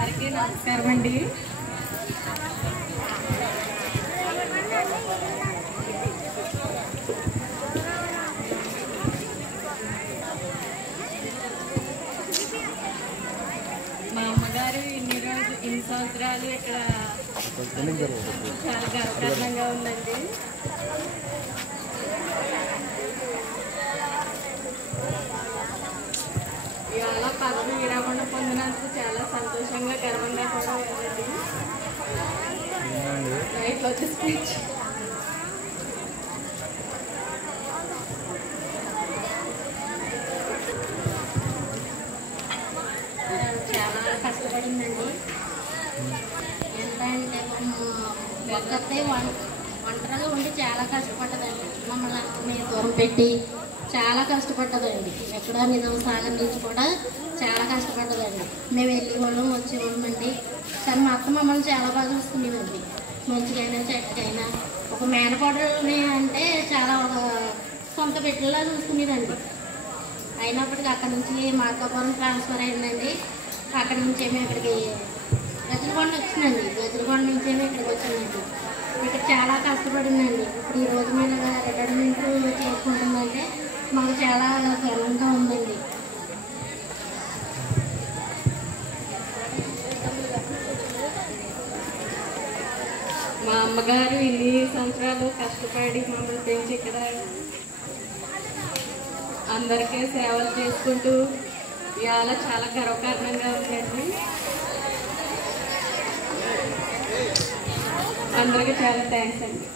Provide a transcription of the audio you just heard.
అందరికీ నమస్కారం అండి. మా అమ్మగారు ఇన్ని సంవత్సరాలు ఇక్కడ చాలా గర్వకారణంగా ఉందండి. ఇవాళ పదవి విరామణ పొందినందుకు చాలా సంతోషంగా గర్వంగా కూడా ఉందండి. నైట్లో వచ్చి స్పీచ్ చాలా కష్టపడిందండి. ఎంత అంటే ఒక్కతే ఒంటరిగా ఉండి చాలా కష్టపడ్డదండి. మమ్మల్ని అందరినీ దూరం పెట్టి చాలా కష్టపడ్డదండి. ఎక్కడ నిజం సాగం నుంచి కూడా చాలా కష్టపడ్డదండి. మేము వెళ్ళేవాళ్ళం వచ్చేవాళ్ళం అండి. కానీ మా అక్క మమ్మల్ని చాలా బాగా చూసుకునేదండి. మంచిగైనా చెడ్డకైనా ఒక మేనకోడల్ని అంటే చాలా ఒక సొంత బిడ్డలా చూసుకునేదండి. అయినప్పటికీ అక్కడి నుంచి మార్కాపురం ట్రాన్స్ఫర్ అయిందండి. అక్కడి నుంచేమో ఇక్కడికి గజలకొండ వచ్చిందండి. గజలకొండ నుంచేమో ఇక్కడికి వచ్చిందండి. ఇక్కడ చాలా కష్టపడిందండి. ఇప్పుడు ఈ రోజు మీద రిటైర్మెంట్ చేసుకుంటుందంటే మాకు చాలా గర్వంగా ఉందండి. మా అమ్మగారు ఇన్ని సంవత్సరాలు కష్టపడి మమ్మల్ని పెంచి ఇక్కడ అందరికీ సేవలు చేసుకుంటూ ఇవాళ చాలా గర్వకారణంగా ఉందండి. అందరికీ చాలా థ్యాంక్స్ అండి.